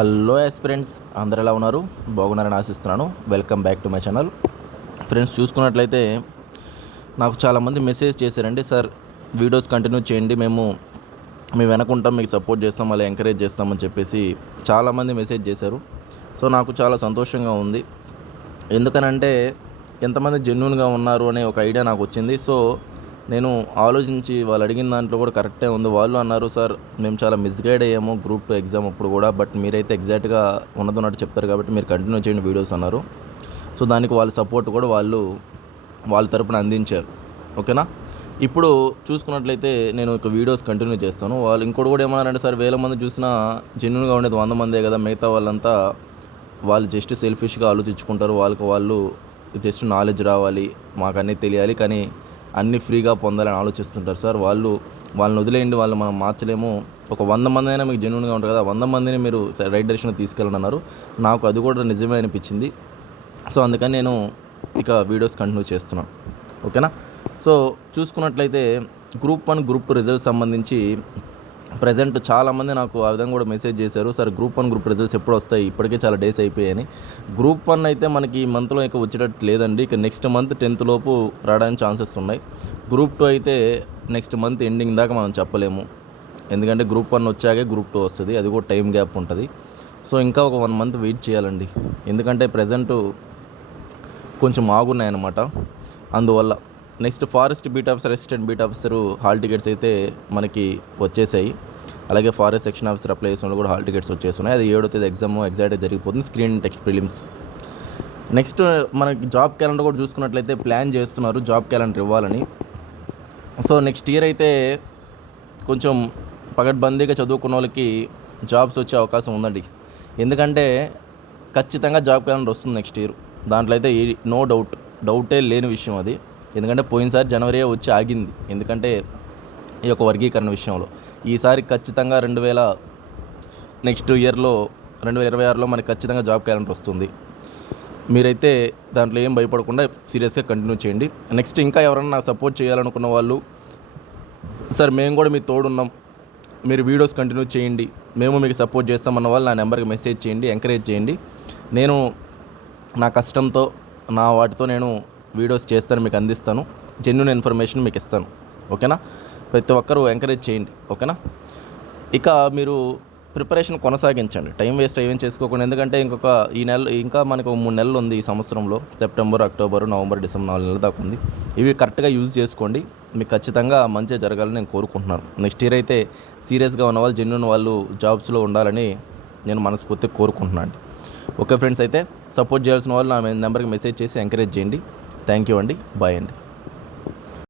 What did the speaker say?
Hello friends, అందరు ఎలా ఉన్నారు? బాగున్నారని ఆశిస్తున్నాను. Welcome back to my channel. Friends, చూసుకున్నట్లయితే నాకు చాలామంది మెసేజ్ చేశారండి. సార్, వీడియోస్ కంటిన్యూ చేయండి, మేము వెనకుంటాం, మీకు సపోర్ట్ చేస్తాం, మళ్ళీ ఎంకరేజ్ చేస్తామని చెప్పేసి చాలామంది మెసేజ్ చేశారు. సో నాకు చాలా సంతోషంగా ఉంది. ఎందుకనంటే ఎంతమంది జెన్యూన్గా ఉన్నారు అనే ఒక ఐడియా నాకు వచ్చింది. సో నేను ఆలోచించి వాళ్ళు అడిగిన దాంట్లో కూడా కరెక్టే ఉంది. వాళ్ళు అన్నారు, సార్ మేము చాలా మిస్గైడ్ అయ్యాము గ్రూప్ 2 ఎగ్జామ్ అప్పుడు కూడా, బట్ మీరైతే ఎగ్జాక్ట్గా ఉన్నట్టు చెప్తారు కాబట్టి మీరు కంటిన్యూ చేయండి వీడియోస్ అన్నారు. సో దానికి వాళ్ళ సపోర్ట్ కూడా వాళ్ళ తరపున అందించారు. ఓకేనా? ఇప్పుడు చూసుకున్నట్లయితే నేను ఒక వీడియోస్ కంటిన్యూ చేస్తాను. వాళ్ళు ఇంకోటి కూడా ఏమన్నారంటే, సార్ 1000 మంది చూసినా జెన్యూన్గా ఉండేది 100 మందే కదా, మిగతా వాళ్ళంతా వాళ్ళు జస్ట్ సెల్ఫిష్గా ఆలోచించుకుంటారు, వాళ్ళు జస్ట్ నాలెడ్జ్ రావాలి, మాకు అన్నీ తెలియాలి, కానీ అన్నీ ఫ్రీగా పొందాలని ఆలోచిస్తుంటారు సార్. వాళ్ళని వదిలేయండి, వాళ్ళు మనం మార్చలేము. ఒక 100 మంది అయినా మీకు జెన్యూన్గా ఉంటారు కదా, 100 మందిని మీరు రైట్ డైరెక్షన్లో తీసుకెళ్ళండి అన్నారు. నాకు అది కూడా నిజమే అనిపించింది. సో అందుకని నేను ఇక వీడియోస్ కంటిన్యూ చేస్తున్నాను. ఓకేనా? సో చూసుకున్నట్లయితే గ్రూప్ 1 గ్రూప్ 2 రిజల్ట్స్ సంబంధించి ప్రజెంట్ చాలామంది నాకు ఆ విధంగా కూడా మెసేజ్ చేశారు, సార్ గ్రూప్ 1 గ్రూప్ రిజల్ట్స్ ఎప్పుడు వస్తాయి, ఇప్పటికే చాలా డేస్ అయిపోయాయని. గ్రూప్ 1 అయితే మనకి ఈ మంత్లో ఇక వచ్చేటట్టు లేదండి. ఇక నెక్స్ట్ మంత్ 10th లోపు రావడానికి ఛాన్సెస్ ఉన్నాయి. గ్రూప్ 2 అయితే నెక్స్ట్ మంత్ ఎండింగ్ దాకా మనం చెప్పలేము. ఎందుకంటే గ్రూప్ 1 వచ్చాకే గ్రూప్ 2 వస్తుంది, అది కూడా టైం గ్యాప్ ఉంటుంది. సో ఇంకా ఒక 1 మంత్ వెయిట్ చేయాలండి. ఎందుకంటే ప్రజెంట్ కొంచెం ఆగున్నాయన్నమాట. అందువల్ల next forest beat officer, assistant beat officer hall tickets అయితే మనకి వచ్చేసాయి. అలాగే ఫారెస్ట్ సెక్షన్ ఆఫీసర్ అప్లై చేసిన కూడా హాల్ టికెట్స్ వచ్చేస్తున్నాయి. అది 7వ తేదీ ఎగ్జామ్ ఎగ్జాక్ట్గా జరిగిపోతుంది, స్క్రీన్ టెక్స్ట్ ప్రిలిమ్స్. నెక్స్ట్ మనకి జాబ్ క్యాలెండర్ కూడా చూసుకున్నట్లయితే ప్లాన్ చేస్తున్నారు జాబ్ క్యాలెండర్ ఇవ్వాలని. సో నెక్స్ట్ ఇయర్ అయితే కొంచెం పగడ్బందీగా చదువుకున్న వాళ్ళకి జాబ్స్ వచ్చే అవకాశం ఉందండి. ఎందుకంటే ఖచ్చితంగా జాబ్ క్యాలెండర్ వస్తుంది నెక్స్ట్ ఇయర్. దాంట్లో అయితే నో డౌటే లేని విషయం అది. ఎందుకంటే పోయినసారి జనవరి వచ్చి ఆగింది, ఎందుకంటే ఈ యొక్క వర్గీకరణ విషయంలో. ఈసారి ఖచ్చితంగా నెక్స్ట్ ఇయర్లో 2026లో మనకి ఖచ్చితంగా జాబ్ క్యాలెండర్ వస్తుంది. మీరైతే దాంట్లో ఏం భయపడకుండా సీరియస్గా కంటిన్యూ చేయండి. నెక్స్ట్ ఇంకా ఎవరైనా నాకు సపోర్ట్ చేయాలనుకున్న వాళ్ళు, సార్ మేము కూడా మీ తోడున్నాం, మీరు వీడియోస్ కంటిన్యూ చేయండి, మేము మీకు సపోర్ట్ చేస్తామన్న వాళ్ళు నా నెంబర్కి మెసేజ్ చేయండి, ఎంకరేజ్ చేయండి. నేను నా కష్టంతో నా వాటితో నేను వీడియోస్ చేస్తాను, మీకు అందిస్తాను, జెన్యూన్ ఇన్ఫర్మేషన్ మీకు ఇస్తాను. ఓకేనా? ప్రతి ఒక్కరూ ఎంకరేజ్ చేయండి. ఓకేనా? ఇక మీరు ప్రిపరేషన్ కొనసాగించండి, టైం వేస్ట్ ఏం చేసుకోకుండా. ఎందుకంటే ఈ నెల ఇంకా మనకు 3 నెలలు ఉంది ఈ సంవత్సరంలో. సెప్టెంబర్, అక్టోబర్, నవంబర్, డిసెంబర్ 4 నెలల దాకా ఉంది. ఇవి కరెక్ట్గా యూజ్ చేసుకోండి, మీకు ఖచ్చితంగా మంచిగా జరగాలని నేను కోరుకుంటున్నాను. నెక్స్ట్ ఇయర్ అయితే సీరియస్గా ఉన్న వాళ్ళు, జెన్యూన్ వాళ్ళు జాబ్స్లో ఉండాలని నేను మనస్ఫూర్తిగా కోరుకుంటున్నాను. ఓకే ఫ్రెండ్స్, అయితే సపోర్ట్ చేయాల్సిన వాళ్ళు నా నెంబర్కి మెసేజ్ చేసి ఎంకరేజ్ చేయండి. థ్యాంక్ యూ అండి. బాయ్ అండి.